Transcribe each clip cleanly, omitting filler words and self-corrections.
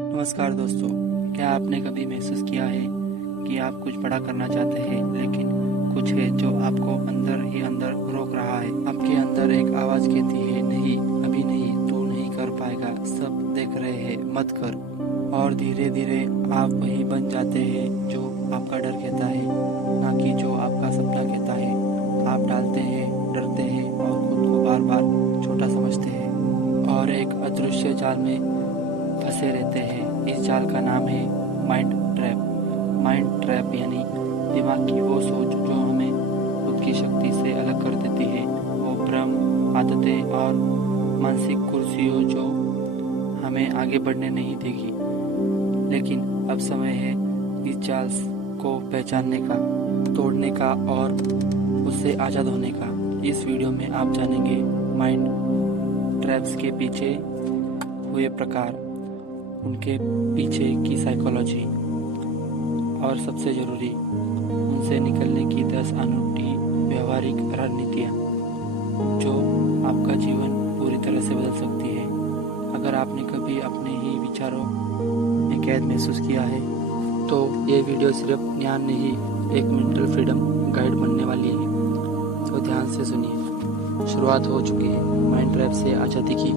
नमस्कार दोस्तों, क्या आपने कभी महसूस किया है कि आप कुछ बड़ा करना चाहते हैं लेकिन कुछ है जो आपको अंदर ही अंदर रोक रहा है। आपके अंदर एक आवाज़ कहती है, नहीं, अभी नहीं, तू नहीं कर पाएगा, सब देख रहे हैं, मत कर। और धीरे धीरे आप वही बन जाते हैं जो आपका डर कहता है, ना कि जो आपका सपना कहता है। आप डालते हैं, डरते हैं और खुद को बार बार छोटा समझते हैं और एक अदृश्य जाल में फंसे रहते हैं। इस जाल का नाम है माइंड ट्रैप। माइंड ट्रैप यानी दिमाग की वो सोच जो हमें खुद की शक्ति से अलग कर देती है, वो भ्रम, आदतें और मानसिक कुर्सियों जो हमें आगे बढ़ने नहीं देगी। लेकिन अब समय है इस जाल को पहचानने का, तोड़ने का और उससे आज़ाद होने का। इस वीडियो में आप जानेंगे माइंड ट्रैप्स के पीछे हुए प्रकार, उनके पीछे की साइकोलॉजी और सबसे ज़रूरी उनसे निकलने की 10 अनूठी व्यवहारिक रणनीतियाँ जो आपका जीवन पूरी तरह से बदल सकती है। अगर आपने कभी अपने ही विचारों में कैद महसूस किया है तो ये वीडियो सिर्फ ज्ञान नहीं, एक मेंटल फ्रीडम गाइड बनने वाली है। तो ध्यान से सुनिए। शुरुआत हो चुकी है माइंड ट्रैप से आज़ादी की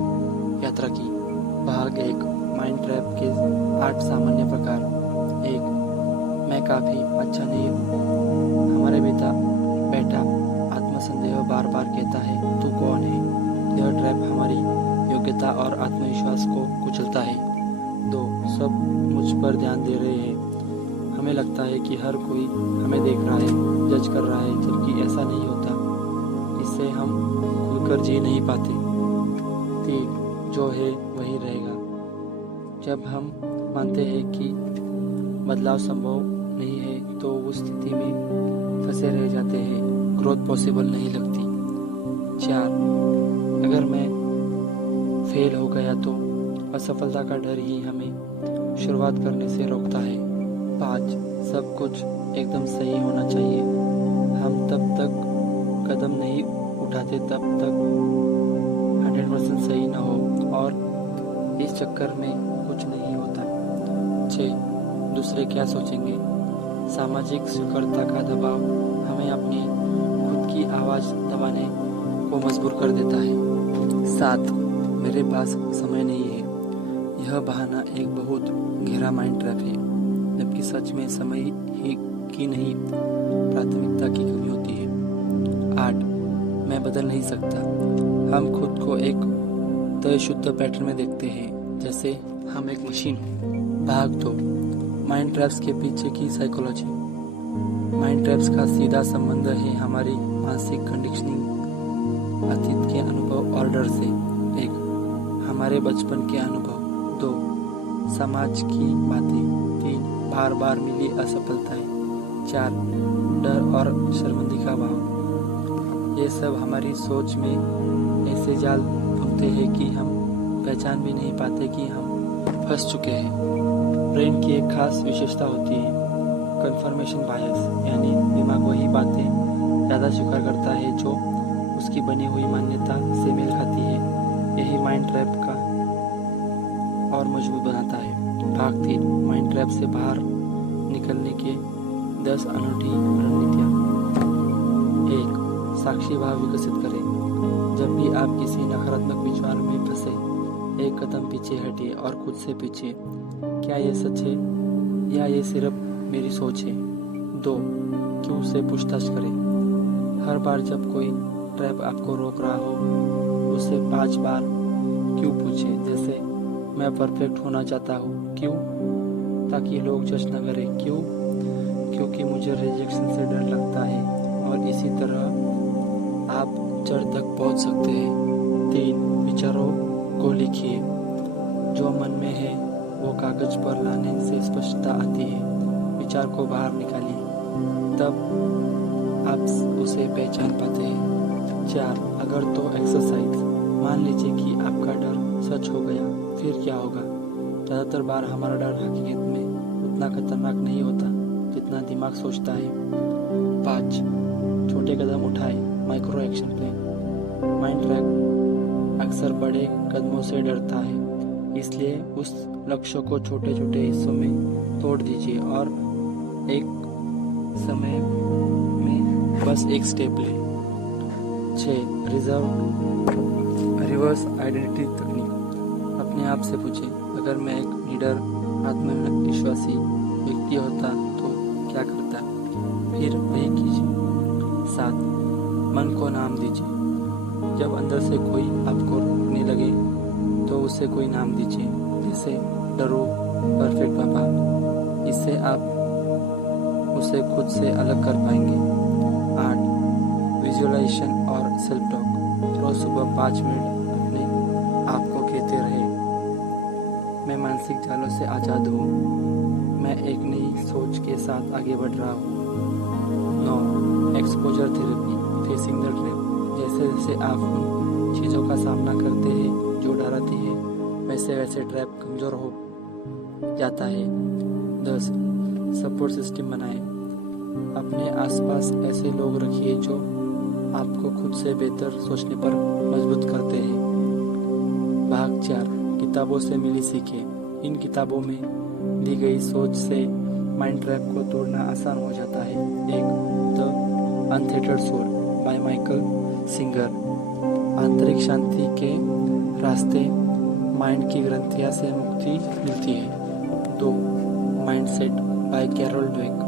यात्रा की। भाग 1, माइंड ट्रैप के 8 सामान्य प्रकार। 1, मैं काफ़ी अच्छा नहीं हूँ। हमारे बेटा आत्मसंदेह बार बार कहता है, तू कौन है। यह ट्रैप हमारी योग्यता और आत्मविश्वास को कुचलता है। 2, सब मुझ पर ध्यान दे रहे हैं। हमें लगता है कि हर कोई हमें देख रहा है, जज कर रहा है, जबकि ऐसा नहीं होता। इससे हम खुलकर जी नहीं पाते। 3, जो है वही रहेगा। जब हम मानते हैं कि बदलाव संभव नहीं है तो उस स्थिति में फंसे रह जाते हैं, ग्रोथ पॉसिबल नहीं लगती। 4, अगर मैं फेल हो गया तो असफलता का डर ही हमें शुरुआत करने से रोकता है। 5, सब कुछ एकदम सही होना चाहिए। हम तब तक कदम नहीं उठाते जब तक 100% सही न हो और इस चक्कर में कुछ नहीं होता। 6, दूसरे क्या सोचेंगे। सामाजिक स्वीकार्यता का दबाव हमें अपनी खुद की आवाज़ दबाने को मजबूर कर देता है। 7, मेरे पास समय नहीं है। यह बहाना एक बहुत गहरा माइंड ट्रैप है, जबकि सच में समय ही की नहीं, प्राथमिकता की कमी होती है। 8, मैं बदल नहीं सकता। हम खुद को एक तय शुद्ध पैटर्न में देखते हैं, जैसे हम एक मशीन हो। भाग 2, माइंड ट्रैप्स के पीछे की साइकोलॉजी। माइंड ट्रैप्स का सीधा संबंध है हमारी मानसिक कंडीशनिंग, अतीत के अनुभव और डर से। 1, हमारे बचपन के अनुभव। 2, समाज की बातें। 3, बार बार मिली असफलताएं। 4, डर और शर्मिंदगी का भाव। ये सब हमारी सोच में ऐसे जाल बुनते हैं कि हम पहचान भी नहीं पाते कि हम फंस चुके हैं। ब्रेन की एक खास विशेषता होती है कन्फर्मेशन बायस, यानी दिमाग वही बातें ज़्यादा स्वीकार करता है जो उसकी बनी हुई मान्यता से मेल खाती है। यही माइंड ट्रैप का और मजबूत बनाता है। भाग 3, माइंड ट्रैप से बाहर निकलने के 10 अनूठी रणनीतियाँ। 1, साक्षी भाव विकसित करें। जब भी आप किसी नकारात्मक विचार में फंसे, एक कदम पीछे हटिए और खुद से पूछिए, क्या ये सच है या ये सिर्फ मेरी सोच है। 2, क्यों से पूछताछ करें। हर बार जब कोई ट्रैप आपको रोक रहा हो, उसे 5 बार क्यों पूछें। जैसे, मैं परफेक्ट होना चाहता हूँ। क्यों? ताकि लोग जज न करें। क्यों? क्योंकि मुझे रिजेक्शन से डर लगता है। और इसी तरह आप जड़ तक पहुंच सकते हैं। 3, विचारों को लिखिए। जो मन में है वो कागज पर लाने से स्पष्टता आती है। विचार को बाहर निकालिए, तब आप उसे पहचान पाते हैं। 4, अगर तो एक्सरसाइज। मान लीजिए कि आपका डर सच हो गया, फिर क्या होगा। ज़्यादातर बार हमारा डर हकीकत में उतना खतरनाक नहीं होता जितना दिमाग सोचता है। 5, छोटे कदम उठाए, micro action plan. Mind trap अक्सर बड़े कदमों से डरता है, इसलिए उस लक्ष्य को छोटे छोटे हिस्सों में तोड़ दीजिए और एक समय में बस एक स्टेप लें। 6. रिवर्स आइडेंटिटी तकनीक। अपने आप से पूछें, अगर मैं एक निडर आत्मविश्वासी व्यक्ति होता तो क्या करता, फिर वही कीजिए। 7. मन को नाम दीजिए। जब अंदर से कोई आपको रोकने लगे तो उसे कोई नाम दीजिए, जैसे डरो, परफेक्ट पापा। इससे आप उसे खुद से अलग कर पाएंगे। 8. विजुअलाइजेशन और सेल्फ टॉक। रोज सुबह 5 मिनट अपने आप को कहते रहे, मैं मानसिक जालों से आज़ाद हूँ, मैं एक नई सोच के साथ आगे बढ़ रहा हूँ। 9. Exposure therapy, facing the trap. जैसे जैसे आप उन चीज़ों का सामना करते हैं जो डराती है, वैसे वैसे ट्रैप कमज़ोर हो जाता है। 10. सपोर्ट सिस्टम बनाएं। अपने आसपास ऐसे लोग रखिए जो आपको खुद से बेहतर सोचने पर मजबूत करते हैं। भाग 4. किताबों से मिली सीखें। इन किताबों में दी गई सोच से माइंड ट्रैप को तोड़ना आसान हो जाता है। 1. The untethered soul by Michael Singer. आंतरिक शांति के रास्ते माइंड की ग्रंथियां से मुक्ति मिलती है। 2. Mindset by Carol Dweck.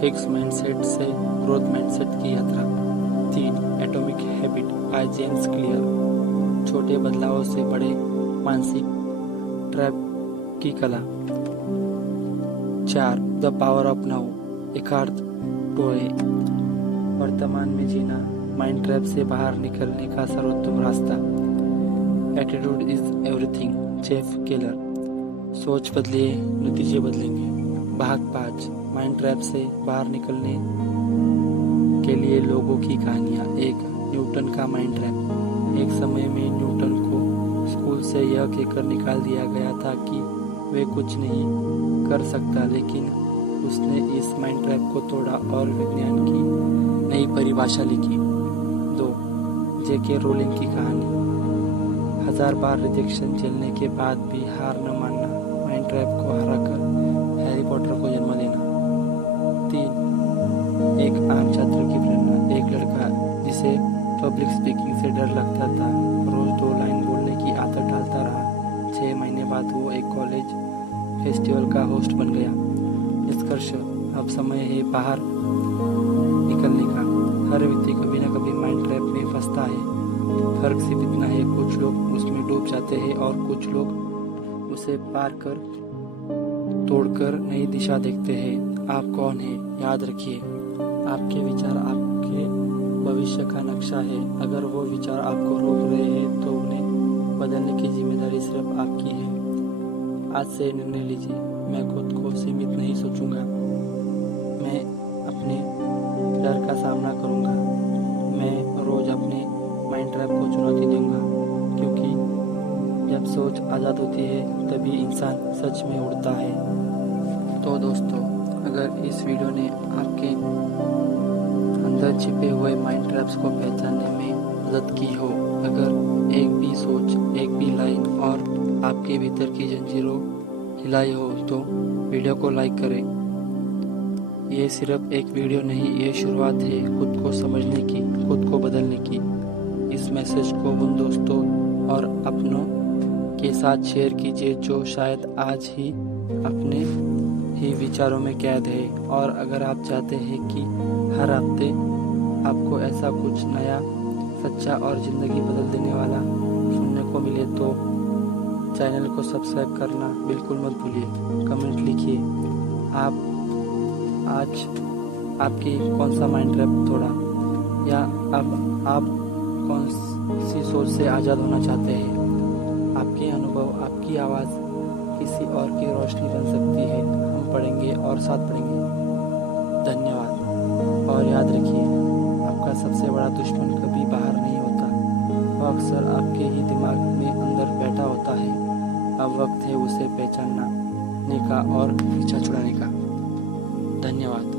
Fix mindset से ग्रोथ माइंडसेट की यात्रा। 3. Atomic habit by James Clear. छोटे बदलावों से बड़े मानसिक ट्रैप की कला। 4. The power of now, Eckhart Tolle. वर्तमान में जीना माइंड ट्रैप से बाहर निकलने का सर्वोत्तम रास्ता। Attitude is everything, Jeff Keller. सोच बदलिए, नतीजे बदलेंगे। भाग 5. माइंड ट्रैप से बाहर निकलने के लिए लोगों की कहानियाँ। 1. न्यूटन का माइंड ट्रैप। एक समय में न्यूटन को स्कूल से यह कहकर निकाल दिया गया था कि वे कुछ नहीं कर सकता, लेकिन उसने इस माइंड ट्रैप को तोड़ा और विज्ञान की नई परिभाषा लिखी। 2. जेके रोलिंग की कहानी। 1000 बार रिजेक्शन झेलने के बाद भी हार न मानना, माइंड ट्रैप को हराकर हैरी पॉटर को जन्म देना। 3. एक आम छात्र की प्रेरणा। एक लड़का जिसे पब्लिक स्पीकिंग से डर लगता था, रोज 2 लाइन बोलने की आदत डालता रहा। 6 महीने बाद वो एक कॉलेज फेस्टिवल का होस्ट बन गया। निष्कर्ष, अब समय है बाहर निकलने का। हर व्यक्ति कभी न कभी माइंड ट्रैप में फंसता है। फर्क सिर्फ इतना है, कुछ लोग उसमें डूब जाते हैं और कुछ लोग उसे पार कर तोड़कर नई दिशा देखते हैं। आप कौन हैं? याद रखिए, आपके विचार आपके भविष्य का नक्शा है। अगर वो विचार आपको रोक रहे हैं तो उन्हें बदलने की जिम्मेदारी सिर्फ आपकी है। आज से निर्णय लीजिए, मैं खुद को सीमित नहीं सोचूंगा, मैं अपने डर का सामना करूंगा, मैं रोज अपने माइंड ट्रैप को चुनौती दूंगा, क्योंकि जब सोच आज़ाद होती है तभी इंसान सच में उड़ता है। तो दोस्तों, अगर इस वीडियो ने आपके अंदर छिपे हुए माइंड ट्रैप्स को पहचानने में मदद की हो, अगर एक भी सोच, एक भी लाइन और आपके भीतर की जंजीरों हिलाई हो, तो वीडियो को लाइक करें। ये सिर्फ एक वीडियो नहीं, ये शुरुआत है खुद को समझने की, खुद को बदलने की। इस मैसेज को उन दोस्तों और अपनों के साथ शेयर कीजिए जो शायद आज ही अपने ही विचारों में कैद है। और अगर आप चाहते हैं कि हर हफ्ते आपको ऐसा कुछ नया, सच्चा और ज़िंदगी बदल देने वाला सुनने को मिले, तो चैनल को सब्सक्राइब करना बिल्कुल मत भूलिए। कमेंट लिखिए, आप आज आपकी कौन सा माइंड ट्रैप तोड़ा, या अब आप कौन सी सोच से आज़ाद होना चाहते हैं। आपके अनुभव, आपकी आवाज़ किसी और की रोशनी बन सकती है। हम पढ़ेंगे और साथ पढ़ेंगे। धन्यवाद। और याद रखिए, आपका सबसे बड़ा दुश्मन कभी बाहर नहीं होता, वो अक्सर आपके ही दिमाग में अंदर बैठा होता है। अब वक्त है उसे पहचानने का और पीछा छुड़ाने का। धन्यवाद।